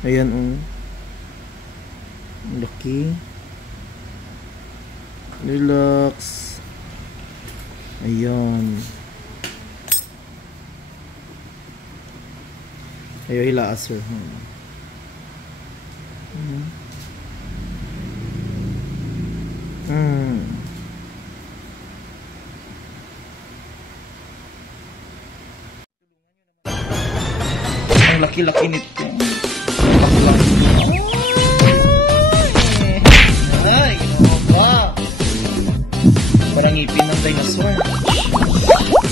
Ayan, oh. Laki. Relax. Ayan. Ayaw hilaas, sir. Ang laki-laki nito. Ay, ba? Parang ngipin ng dinosaur.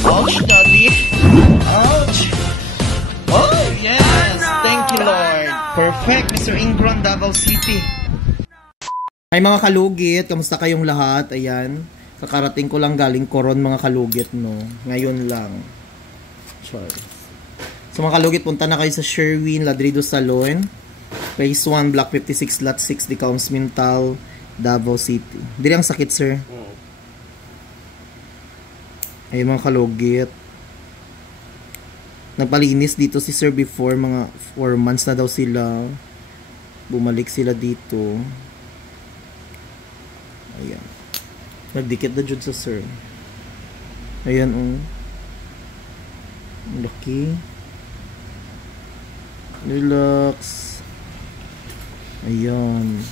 Ouch, daddy. Ouch. Oh, yes. Thank you, Lord. Perfect, Mr. Ingron, Davao City. Ay, mga kalugit. Kamusta kayong lahat? Ayan. Kakarating ko lang galing Coron, mga kalugit, no? Ngayon lang. Sorry. So, mga kalugit, punta na kayo sa Sherwin Ladrido Salon. Phase 1, Block 56, Lot 6, Decaums Mintal, Davao City. Dili ang sakit, sir. Ay, mga kalugit. Nagpalinis dito si sir before, mga 4 months na daw sila. Bumalik sila dito. Ayan. Nagdikit na dyan sa sir. Ayan, oh. Laki. Relax. Ayan.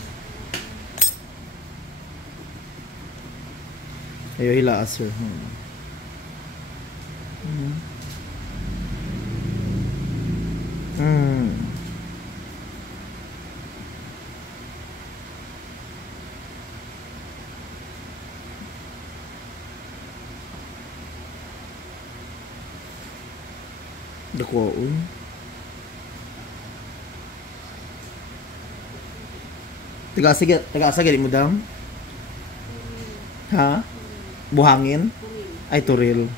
Ayaw hilaas, sir. Dakuan. Taga-asa gali mo dam? Ha? Buhangin? Ay, turil.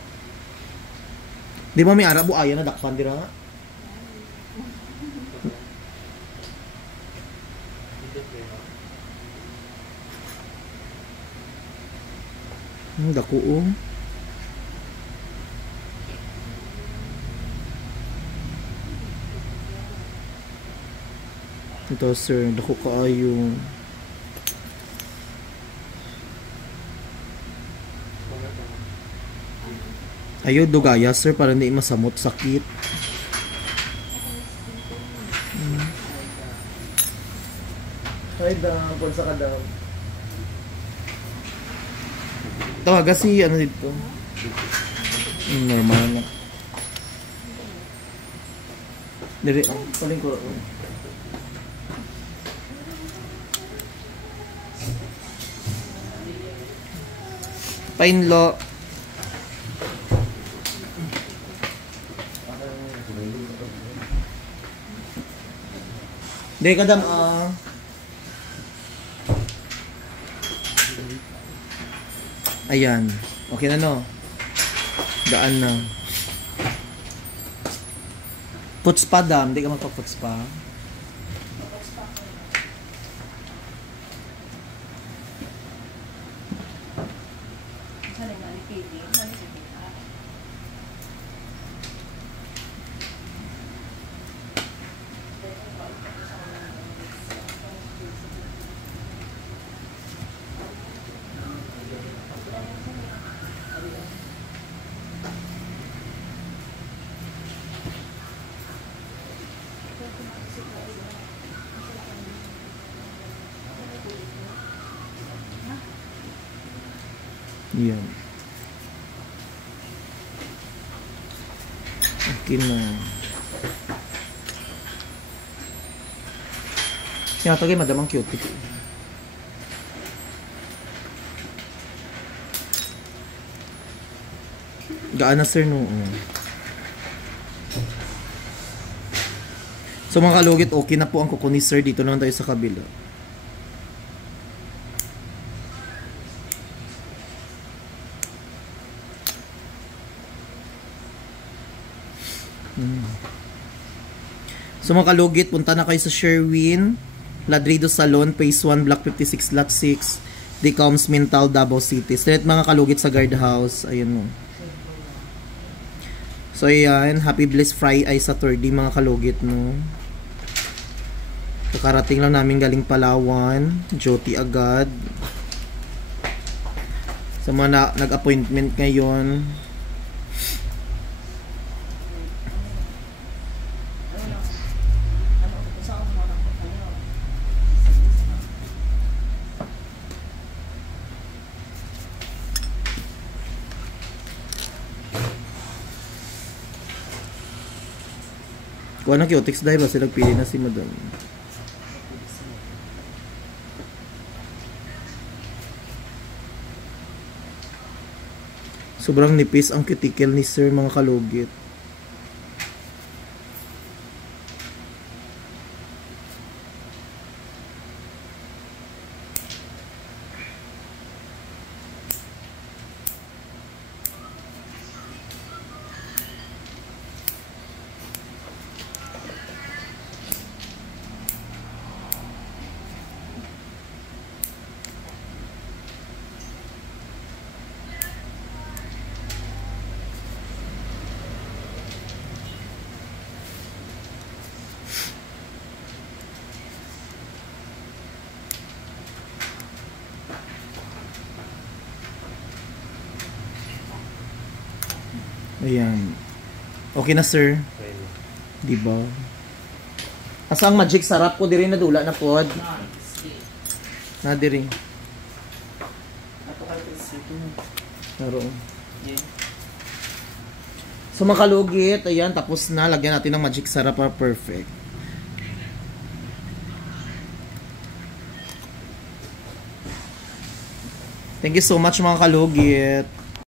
Di ba may ara buaya na dakpan dira? Dakuo. Ito, sir, dako kaayo. Ayaw dugaya, sir, para hindi masamot sakit. Hi, dam. Punsa ka, dam. Tawaga si, ano dito? Normal na. Dari, paling ko. Painlo. Dek kadam ayan. Okay na, no? Daan na. Puts pa, dam. Di ka magpa-puts pa. Yan. Okay na. Yan, tagay madamang cute. Gaan na, sir, no? So, mga kalugit, okay na po ang kuko ni sir. Dito naman tayo sa kabila. So, mga kalugit, punta na kayo sa Sherwin Ladrido Salon, Phase 1, Block 56, Lot 6, Decaums Mintal, Davao City. Straight, mga kalugit, sa guardhouse. Ayun mo. So, ayan. Happy Bliss Fry ay Saturday, mga kalugit, no? Kakarating lang namin galing Palawan. Duty agad. Sa mga nag-appointment ngayon. Kuha na Cutex dahil ba sila nagpili na si Madam. Sobrang nipis ang cuticle ni Sir, mga kalugit. Ayan. Okay na, sir. Okay. Diba? Asa ang magic sarap ko diri na dula na pod. Na diri. Naroon. So makalugit, ayan, tapos na. Lagyan natin ng magic sarap para perfect. Thank you so much mga kalugit.